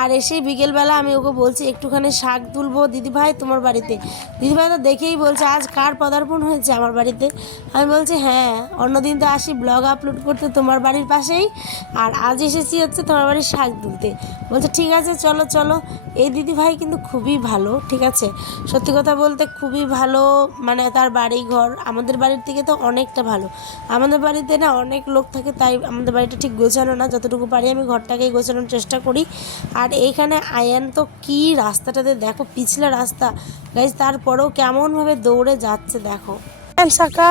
আর এসেই বিকেলবেলা আমি ওকে বলছি একটুখানি শাক তুলবো দিদিভাই তোমার বাড়িতে। দিদিভাই তো দেখেই বলছে আজ কার পদার্পণ হয়েছে আমার বাড়িতে। আমি বলছি হ্যাঁ, অন্যদিন তো আসি ব্লগ আপলোড করতে তোমার বাড়ির পাশেই, আর আজ এসেছি হচ্ছে তোমার বাড়ির শাক তুলতে। বলছে ঠিক আছে চলো চলো। এই দিদিভাই কিন্তু খুবই ভালো, ঠিক আছে, সত্যি কথা বলতে খুবই ভালো। মানে তার বাড়ি ঘর আমাদের বাড়ির থেকে তো অনেকটা ভালো। আমাদের বাড়িতে না অনেক লোক থাকে, তাই আমাদের বাড়িটা ঠিক গোছানো না, যতটুকু পারি আমি ঘরটাকেই গোছানোর চেষ্টা করি। আর এইখানে আয়ান তো কি রাস্তাটাতে দেখো, পিছলা রাস্তা গাইজ, তারপরেও কেমনভাবে দৌড়ে যাচ্ছে দেখো। সাকা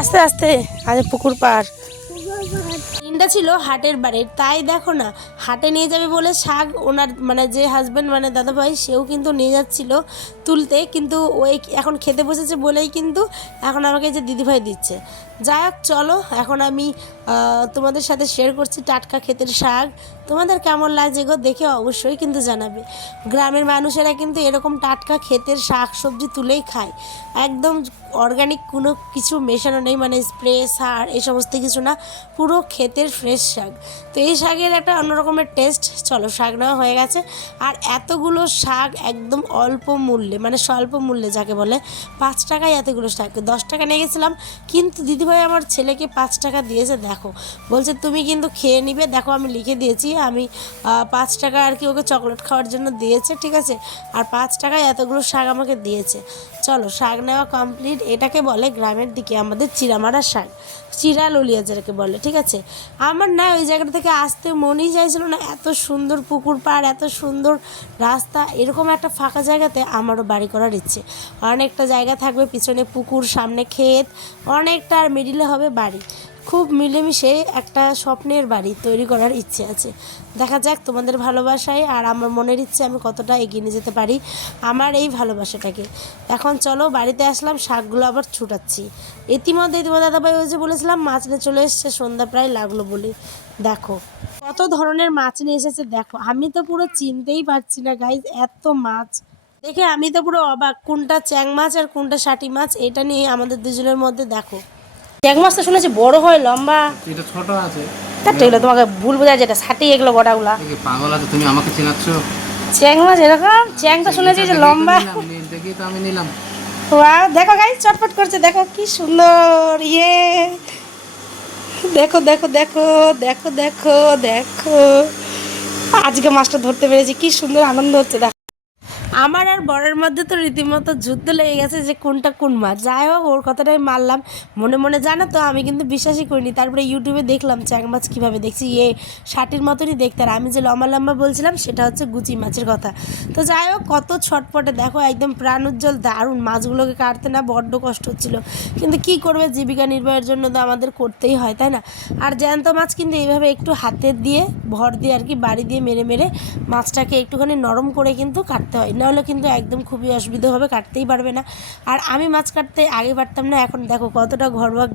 আস্তে আস্তে আজ পুকুর পাড়। দিনটা ছিল হাটের বাড়ির, তাই দেখো না হাটে নিয়ে যাবে বলে শাক ওনার মানে যে হাজব্যান্ড মানে দাদাভাই সেও কিন্তু নিয়ে যাচ্ছিল তুলতে, কিন্তু ওই এখন খেতে বসেছে বলেই কিন্তু এখন আমাকে যে দিদিভাই দিচ্ছে। যাই হোক চলো, এখন আমি তোমাদের সাথে শেয়ার করছি টাটকা ক্ষেতের শাক। তোমাদের কেমন লাগছে গো দেখে অবশ্যই কিন্তু জানাবে। গ্রামের মানুষেরা কিন্তু এরকম টাটকা ক্ষেতের শাক সবজি তুলেই খায়, একদম অর্গানিক কোনো কিছু মেশানো নেই, মানে স্প্রে সার এই সমস্ত কিছু না, পুরো ক্ষেতের ফ্রেশ শাক। তো এই শাকের একটা অন্যরকমের টেস্ট। চলো শাক নেওয়া হয়ে গেছে, আর এতগুলো শাক একদম অল্প মূল্যে, মানে স্বল্প মূল্যে যাকে বলে, 5 টাকায় এতগুলো শাক। 10 টাকা নিয়ে গেছিলাম, কিন্তু দিদিভাই আমার ছেলেকে 5 টাকা দিয়েছে। দেখো বলছে তুমি কিন্তু খেয়ে নিবে, দেখো আমি লিখে দিয়েছি, আমি 5 টাকা আর কি ওকে চকলেট খাওয়ার জন্য দিয়েছে, ঠিক আছে, আর 5 টাকায় এতগুলো শাক আমাকে দিয়েছে। চলো শাক নেওয়া কমপ্লিট। এটাকে বলে গ্রামের দিকে আমাদের চিরামারা শাক, চিরা ললিয়া যেটাকে বলে, ঠিক আছে। আমার না ওই জায়গাটা থেকে আসতে মনেই চাইছিল না, এত সুন্দর পুকুর পাড়, এত সুন্দর রাস্তা, এরকম একটা ফাঁকা জায়গাতে আমারও বাড়ি করার ইচ্ছে। অনেকটা জায়গা থাকবে, পিছনে পুকুর, সামনে ক্ষেত, অনেকটা, আর মিডিলে হবে বাড়ি। খুব মিলেমিশে একটা স্বপ্নের বাড়ি তৈরি করার ইচ্ছে আছে। দেখা যাক তোমাদের ভালোবাসায় আর আমার মনের ইচ্ছে আমি কতটা এগিয়ে নিয়ে যেতে পারি আমার এই ভালোবাসাটাকে। এখন চলো বাড়িতে আসলাম, শাকগুলো আবার ছুটাচ্ছি। ইতিমধ্যে দাদাভাই ওই যে বলেছিলাম মাছ নিয়ে চলে এসছে, সন্ধ্যা প্রায় লাগলো বলে। দেখো কত ধরনের মাছ নিয়ে এসেছে, দেখো আমি তো পুরো চিনতেই পারছি না গাইজ, এত মাছ দেখে আমি তো পুরো অবাক, কোনটা চ্যাং মাছ আর কোনটা শাটি মাছ, এটা নিয়ে আমাদের দুজনের মধ্যে। দেখো চ্যাং মাছটা শুনেছি বড় হয়, লম্বা, এটা ছোট আছে। এগুলো তোমাকে ভুল বোঝা, যেটা ছাটি এগুলো গোটাগুলা। কি পাগল আছে তুমি, আমাকে চেনাচ্ছ? চ্যাং মাছ এরকম, চ্যাংটা শুনেছি যে লম্বা। দেখি তো আমি নিলাম। ওয়াও, দেখো গাইস চটপট করছে, দেখো কি সুন্দর, ইয়ে দেখো দেখো দেখো দেখো দেখো দেখো, আজকে মাছটা ধরতে পেরেছি, কি সুন্দর আনন্দ হচ্ছে। দেখো আমার আর বরের মধ্যে তো রীতিমতো যুদ্ধ লেগে গেছে যে কোনটা কোন মাছ। যাই হোক ওর কথাটাই মারলাম মনে মনে, জানো তো আমি কিন্তু বিশ্বাসই করিনি। তারপরে ইউটিউবে দেখলাম চ্যাং মাছ কীভাবে, দেখছি শাটির মতনই দেখতে, আর আমি যে লম্বা লম্বা বলছিলাম সেটা হচ্ছে গুচি মাছের কথা। তো যাই হোক কত ছটপটে, দেখো একদম প্রাণ উজ্জ্বল দারুণ, মাছগুলোকে কাটতে না বড্ড কষ্ট হচ্ছিলো, কিন্তু কি করবে, জীবিকা নির্বাহের জন্য তো আমাদের করতেই হয়, তাই না। আর জ্যান্ত মাছ কিন্তু এইভাবে একটু হাতে দিয়ে ভর দিয়ে আর কি বাড়ি দিয়ে মেরে মেরে মাছটাকে একটুখানি নরম করে কিন্তু কাটতে হয়, নাহলে কিন্তু একদম খুবই অসুবিধা হবে, কাটতেই পারবে না। আর আমি মাছ কাটতে আগে পারতাম না, এখন দেখো কতটা ঘরোয়া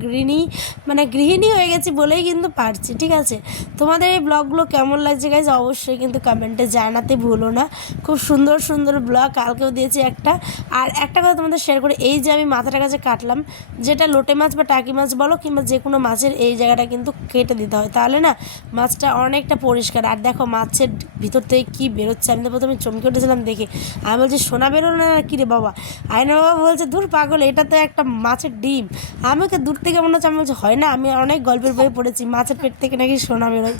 গৃহিণী হয়ে গেছি বলেই কিন্তু পারছি, ঠিক আছে। তোমাদের এই ব্লগগুলো কেমন লাগছে গাইজ অবশ্যই কিন্তু কমেন্টে জানাতে ভুলো না। খুব সুন্দর সুন্দর ব্লগ কালকেও দিয়েছি একটা। আর একটা কথা তোমাদের শেয়ার করি, এই যে আমি মাথাটা কাছে কাটলাম, যেটা লোটে মাছ বা টাকি মাছ বলো কিংবা যে কোনো মাছের এই জায়গাটা কিন্তু কেটে দিতে হয়, তাহলে না মাছটা অনেকটা পরিষ্কার। আর দেখো মাছের ভিতর থেকে কী বেরোচ্ছে, আমি তো প্রথমে চমকে উঠেছিলাম দেখে, আমি বলছি সোনা বেরোনো না কী রে বাবা, আয়না বাবা বলছে দূর পাগল, এটা তো একটা মাছের ডিম। আমাকে দূর থেকে মনে হচ্ছে, আমি বলছি হয় না, আমি অনেক গল্পের বই পড়েছি মাছের পেট থেকে নাকি সোনা বেরোয়।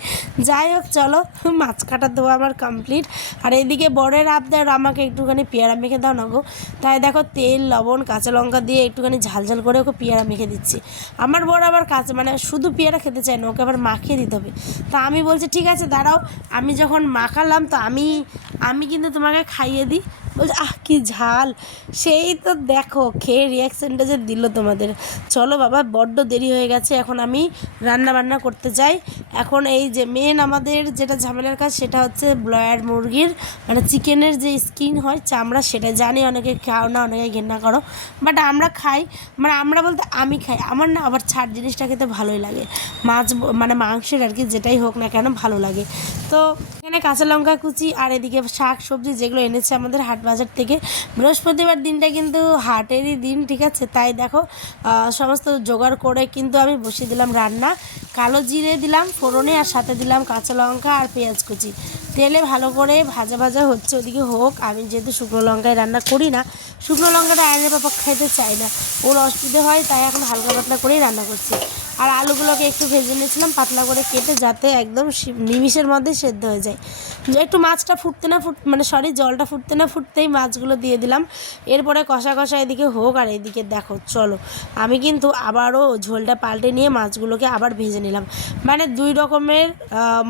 যাই হোক চলো মাছ কাটার দেওয়া আমার কমপ্লিট। আর এইদিকে বরের আবদার আমাকে একটুখানি পেয়ারা মেখে দাও না গো, তাই দেখো তেল লবণ কাঁচা লঙ্কা দিয়ে একটুখানি ঝাল ঝাল করে ওকে পেয়ারা মেখে দিচ্ছি। আমার বর আবার কাঁচা মানে শুধু পেয়ারা খেতে চায় না, ওকে আবার মাখিয়ে দিতে হবে। তা আমি বলছি ঠিক আছে দাঁড়াও, আমি যখন মাখালাম তো আমি কিন্তু তোমাকে খাইয়ে দিই। বলছে আহ কি ঝাল, সেই তো দেখো খেয়ে রিয়াকশানটা যে দিল তোমাদের। চলো বাবা বড্ড দেরি হয়ে গেছে, এখন আমি রান্না বান্না করতে চাই। এখন এই যে মেন আমাদের যেটা ঝামেলার কাজ সেটা হচ্ছে ব্রয়লার মুরগির মানে চিকেনের যে স্কিন হয় চামড়া, সেটা জানি অনেকে খাও না, অনেকে ঘেন্না করো, বাট আমরা খাই। মানে আমরা বলতে আমি খাই, আমার না আবার ছাড় জিনিসটা খেতে ভালোই লাগে, মাছ মানে মাংসের আর কি যেটাই হোক না কেন ভালো লাগে। তো এখানে কাঁচা লঙ্কা কুচি আর এদিকে শাক সবজি যেগুলো এনেছে আমাদের হাট বাজার থেকে। বৃহস্পতিবার দিনটা কিন্তু হাটেরই দিন, ঠিক আছে? তাই দেখো সমস্ত জোগাড় করে কিন্তু আমি বসিয়ে দিলাম রান্না। কালো জিরে দিলাম ফোড়নে আর সাথে দিলাম কাঁচা লঙ্কা আর পেঁয়াজ কুচি। তেলে ভালো করে ভাজা ভাজা হচ্ছে, ওদিকে হোক। আমি যেহেতু শুকনো লঙ্কায় রান্না করি না, শুকনো লঙ্কাটা আয়নের পাপা খাইতে চাই না, ওর অসুবিধা হয়, তাই এখন হালকা পাতলা করেই রান্না করছি। আর আলুগুলোকে একটু ভেজে নিয়েছিলাম পাতলা করে কেটে, যাতে একদম নিমিষের মধ্যে সেদ্ধ হয়ে যায়। একটু মাছটা জলটা ফুটতে না ফুটতেই মাছগুলো দিয়ে দিলাম। এরপরে কষা কষা এদিকে হোক। আর এদিকে দেখো চলো, আমি কিন্তু আবারও ঝোলটা পাল্টে নিয়ে মাছগুলোকে আবার ভেজে নিলাম। মানে 2 রকমের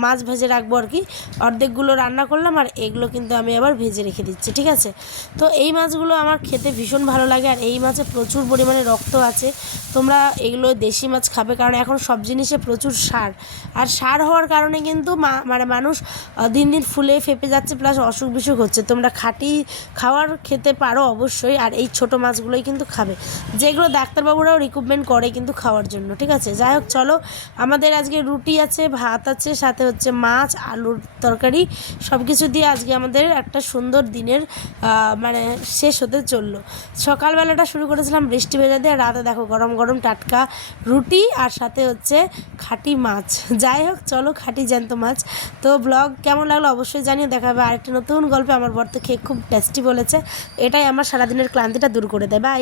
মাছ ভেজে রাখবো আর কি। অর্ধেকগুলো রান্না করলাম আর এগুলো কিন্তু আমি আবার ভেজে রেখে দিচ্ছি, ঠিক আছে? তো এই মাছগুলো আমার খেতে ভীষণ ভালো লাগে। আর এই মাছে প্রচুর পরিমাণে রক্ত আছে। তোমরা এগুলো দেশি মাছ খাবে, কারণ এখন সব জিনিসে প্রচুর সার। আর সার হওয়ার কারণে কিন্তু মানুষ দিন দিন ফুলে ফেপে যাচ্ছে, প্লাস অসুখ বিসুখ হচ্ছে। তোমরা খাঁটি খাবার খেতে পারো অবশ্যই, আর এই ছোট মাছগুলোই কিন্তু খাবে, যেগুলো ডাক্তারবাবুরাও রিকমেন্ড করে কিন্তু খাওয়ার জন্য, ঠিক আছে? যাই হোক চলো, আমাদের আজকে রুটি আছে, ভাত আছে, সাথে হচ্ছে মাছ, আলুর তরকারি, সব কিছু দিয়ে আজকে আমাদের একটা সুন্দর দিনের শেষ হতে চললো। সকালবেলাটা শুরু করেছিলাম বৃষ্টি ভেজা দিয়ে, আর রাতে দেখো গরম গরম টাটকা রুটি আর সাথে হচ্ছে খাঁটি মাছ। যাই হোক চলো, খাঁটি জ্যান্ত মাছ। তো ব্লগ কেমন লাগলো অবশ্যই জানিয়ে। দেখা হবে আরেকটা নতুন গল্পে। আমার বর তো খেয়ে খুব টেস্টি বলেছে, এটাই আমার সারাদিনের ক্লান্তিটা দূর করে দেয়। বাই।